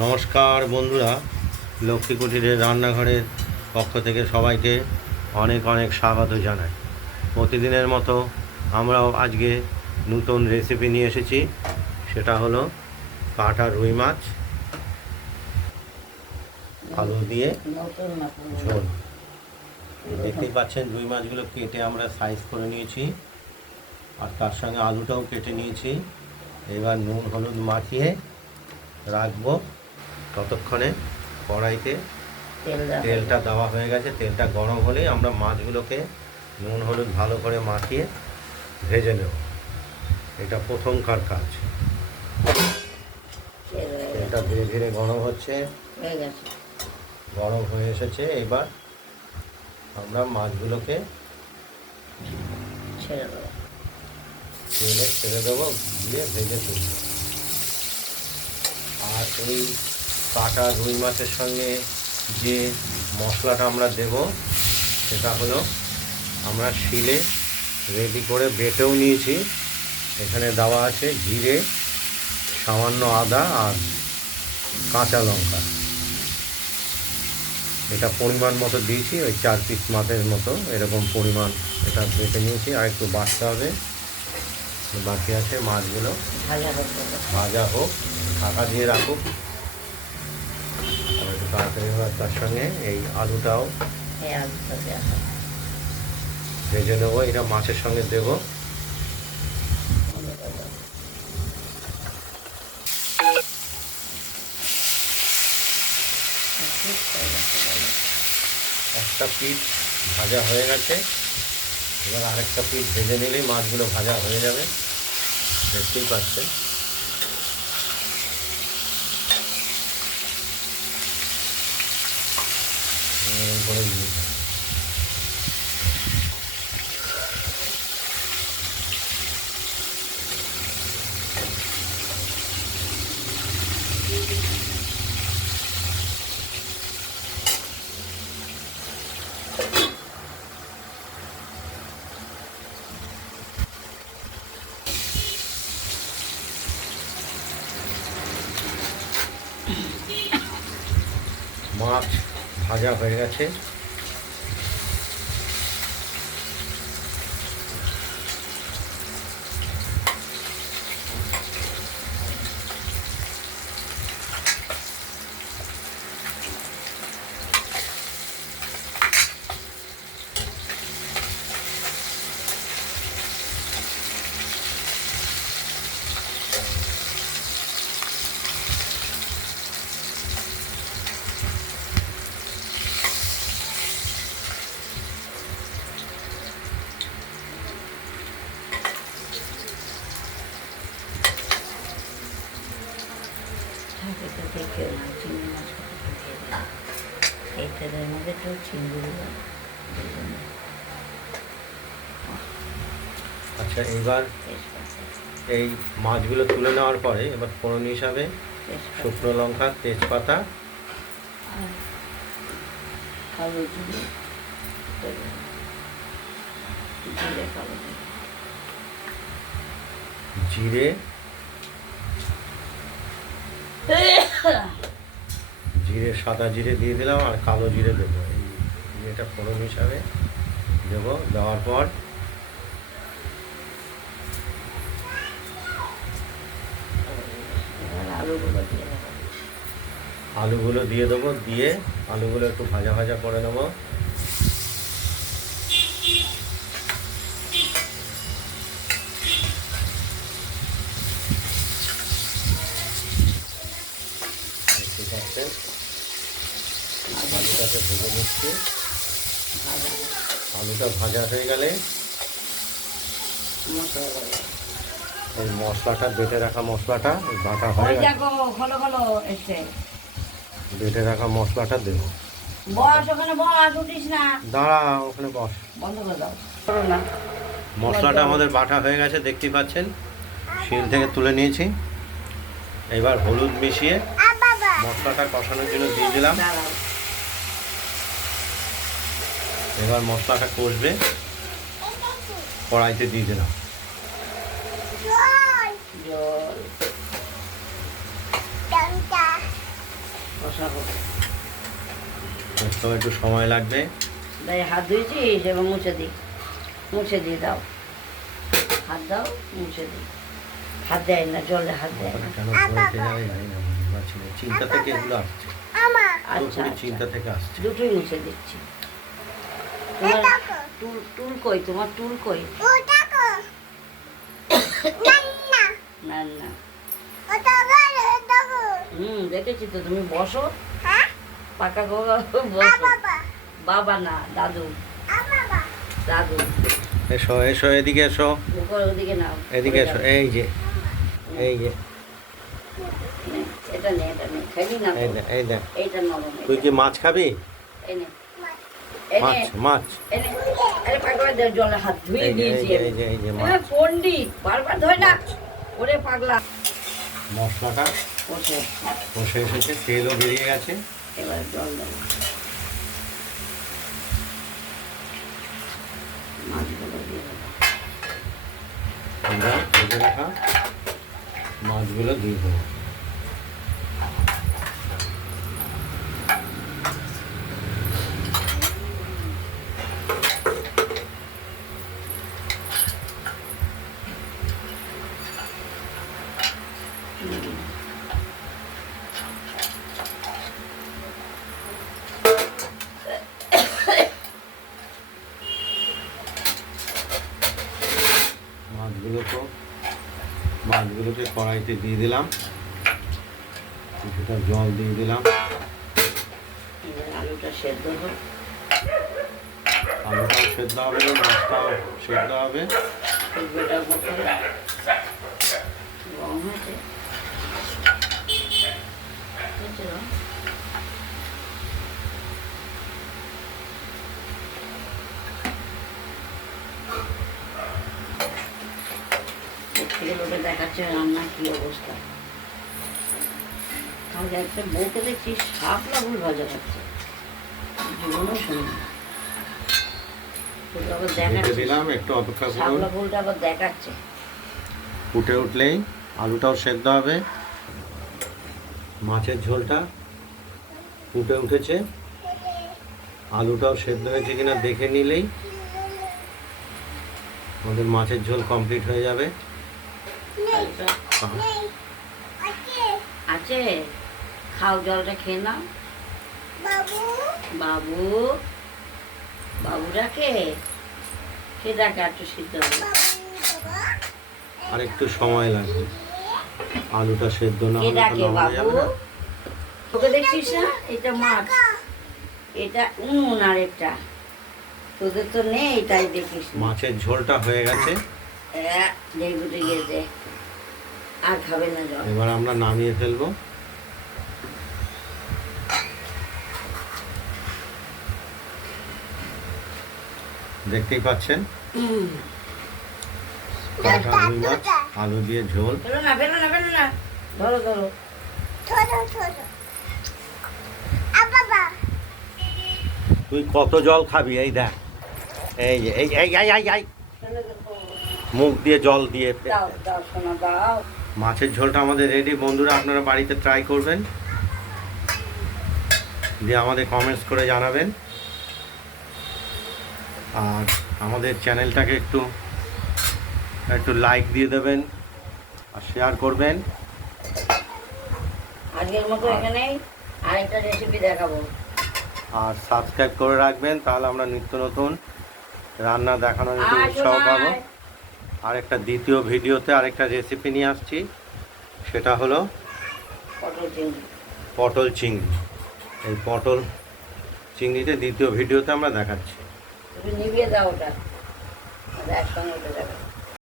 নমস্কার বন্ধুরা, লক্ষ্মী কুটিরের রান্নাঘরের পক্ষ থেকে সবাইকে অনেক অনেক স্বাগত জানাই। প্রতিদিনের মতো আমরাও আজকে নতুন রেসিপি নিয়ে এসেছি, সেটা হলো কাটা রুই মাছ, আলু দিয়ে ঝোল। দেখতেই পাচ্ছেন রুই মাছগুলো কেটে আমরা সাইজ করে নিয়েছি, আর তার সঙ্গে আলুটাও কেটে নিয়েছি। এবার নুন হলুদ মাখিয়ে রাখব। ততক্ষণে কড়াইতে তেলটা দেওয়া হয়ে গেছে। তেলটা গরম হলেই আমরা মাছগুলোকে নুন হলুদ ভালো করে মাখিয়ে ভেজে নেব। এটা প্রথমকার কাজ। তেল তেলটা ধীরে ধীরে গরম হচ্ছে। গরম হয়ে এসেছে। এবার আমরা মাছগুলোকে ছেড়ে দেবো। তেলে ছেড়ে দেবো দিয়ে ভেজে তুলব। আর এই কাটা রুই মাছের সঙ্গে যে মশলাটা আমরা দেব সেটা হলো আমরা শিলে রেডি করে বেটেও নিয়েছি। এখানে দেওয়া আছে জিরে সামান্য আদা আর কাঁচা লঙ্কা। এটা পরিমাণ মতো দিয়েছি ওই চার পিস মাছের মতো এরকম পরিমাণ এটা বেটে নিয়েছি। আর একটু বাড়তে হবে। বাকি আছে মাছগুলো। ভাজা হোক ঢাকা দিয়ে রাখুক। তাড়াতাড়ি হবে তার সঙ্গে এই আলুটাও এই আলুটা দেওয়া হবে। ভেজে নেব এটা মাছের সঙ্গে দেবো। হয়ে। একটা পিঠ ভাজা হয়ে গেছে। এবার আরেকটা পিঠ ভেজে নিলেই মাছগুলো ভাজা হয়ে যাবে। দেখতেই পাচ্ছেন। এরকম করে দিয়ে দিতে হবে। মাছ চিংড়ি মধ্যে দিলাম। আচ্ছা এবার এই মাছগুলো তুলে নেওয়ার পরে এবার ফোড়ন হিসাবে শুকনো লঙ্কা, তেজপাতা, জিরে। জিরে সাদা জিরে দিয়ে দিলাম আর কালো জিরে দেবো। জিরেটা ফোড়ন হিসাবে দেবো। দেওয়ার পর আলুগুলো দিয়ে দেবো। দিয়ে আলুগুলো একটু ভাজা ভাজা করে নেব দেখতে পাচ্ছেন আলুটাকে ভেজে নিচ্ছি। ভাজা আলুটা ভাজা হয়ে গেলে এই মশলাটা বেটে রাখা মশলাটা ওই বাটা হয়ে বেটে রাখা মশলাটা দেবো। বস ওখানে বস উঠিস না। দাঁড়া ওখানে বস। বন্ধ করে দাও। মশলাটা আমাদের বাটা হয়ে গেছে দেখতেই পাচ্ছেন? শিল থেকে তুলে নিয়েছি। এবার হলুদ মিশিয়ে মশলাটা কষানোর জন্য দিয়ে দিলাম। এবার মশলাটা কষবে। কড়াইতে দিয়ে দিলাম। একটু সময় লাগবে। তাই হাত ধুয়েছিস এবার মুছে দিই। মুছে দিয়ে দাও। হাত দাও মুছে দিই। হাত দেয় না জলে হাত দেয়। চিন্তা থেকে এগুলো আসছে। আচ্ছা আচ্ছা চিন্তা থেকে আসছে। দুটোই মুছে দিচ্ছি। তোমার টুল টুল কই? তোমার টুল কই? না না হুম দেখেছি তো তুমি বসো। পাকা গোগা বসো। বাবা না দাদু। দাদু। এসো এসো এদিকে এসো। উপর ওদিকে নাও। এদিকে এসো এই যে এই যে। এটা নে এটা নে খাবি না এই তো? এই দেখ এইটা নরম তুই কি মাছ খাবি? এনে এনে মাছ মাছ। আরে পাগলা জলে হাত ধুয়ে দিয়েছি হ্যাঁ মাছ। পন্ডিত বারবার ধরে না। ওরে পাগলা। মশলাটা বসে বসে এসেছে তেলও বেরিয়ে গেছে। এবার জল দেবো। মাছগুলো দিয়ে দেবো। মাছগুলো দিয়ে দেবো মাছগুলোকে মাছগুলোকে কড়াইতে দিয়ে দিলাম। কিছুটা জল দিয়ে দিলাম। আলুটা সেদ্ধ হোক আলুটাও সেদ্ধ হবে মাছটাও সেদ্ধ হবে। গরম হয়েছে। হয়েছে রং? লোকে দেখাচ্ছে রান্না কি অবস্থা। একটা বউকে দেখছি শাপলা ভুল ভাজা খাচ্ছে জীবনও শুনি দিলাম একটু অপেক্ষা করুন। ফুলটা আবার দেখাচ্ছে। ফুটে উঠলেই আলুটাও সেদ্ধ হবে। মাছের ঝোলটা ফুটে উঠেছে। আলুটাও সেদ্ধ হয়েছে কিনা দেখে নিলেই আমাদের মাছের ঝোল কমপ্লিট হয়ে যাবে। আছে খাও জলটা খেয়ে নাও। বাবু বাবু ডাকে কে ডাকে একটু সিদ্ধ আর একটু সময় লাগবে। আলুটা সেদ্ধ না কে ডাকে বাবু তোকে দেখছিস না? এটা মাছ। এটা উনুন আর একটা। তোদের তো নেই তাই দেখিস মাছের ঝোলটা হয়ে গেছে। আর খাবে না জল। এবার আমরা নামিয়ে ফেলব। দেখতেই পাচ্ছেন? আলু দিয়ে ঝোল। না না ধরো ধরো। তুই কত জল খাবি? এই দেখ। এই যে এই এই এই এই। মুখ দিয়ে জল দিয়ে মাছের ঝোলটা আমাদের রেডি বন্ধুরা আপনারা বাড়িতে ট্রাই করবেন। দিয়ে আমাদের কমেন্টস করে জানাবেন। আর আমাদের চ্যানেলটাকে একটু একটু লাইক দিয়ে দেবেন আর শেয়ার করবেন। আজকের মতো এখানেই আরেকটা রেসিপি দেখাবো। আর সাবস্ক্রাইব করে রাখবেন তাহলে আমরা নিত্য নতুন রান্না দেখানোর উৎসাহ পাবো। আর একটা দ্বিতীয় ভিডিওতে আরেকটা রেসিপি নিয়ে আসছি। সেটা হলো পটল চিংড়ি। পটল চিংড়ি। এই পটল চিংড়িতে দ্বিতীয় ভিডিওতে আমরা দেখাচ্ছি। নিভিয়ে দাও ওটা। একসঙ্গে ওটা দেখাচ্ছি।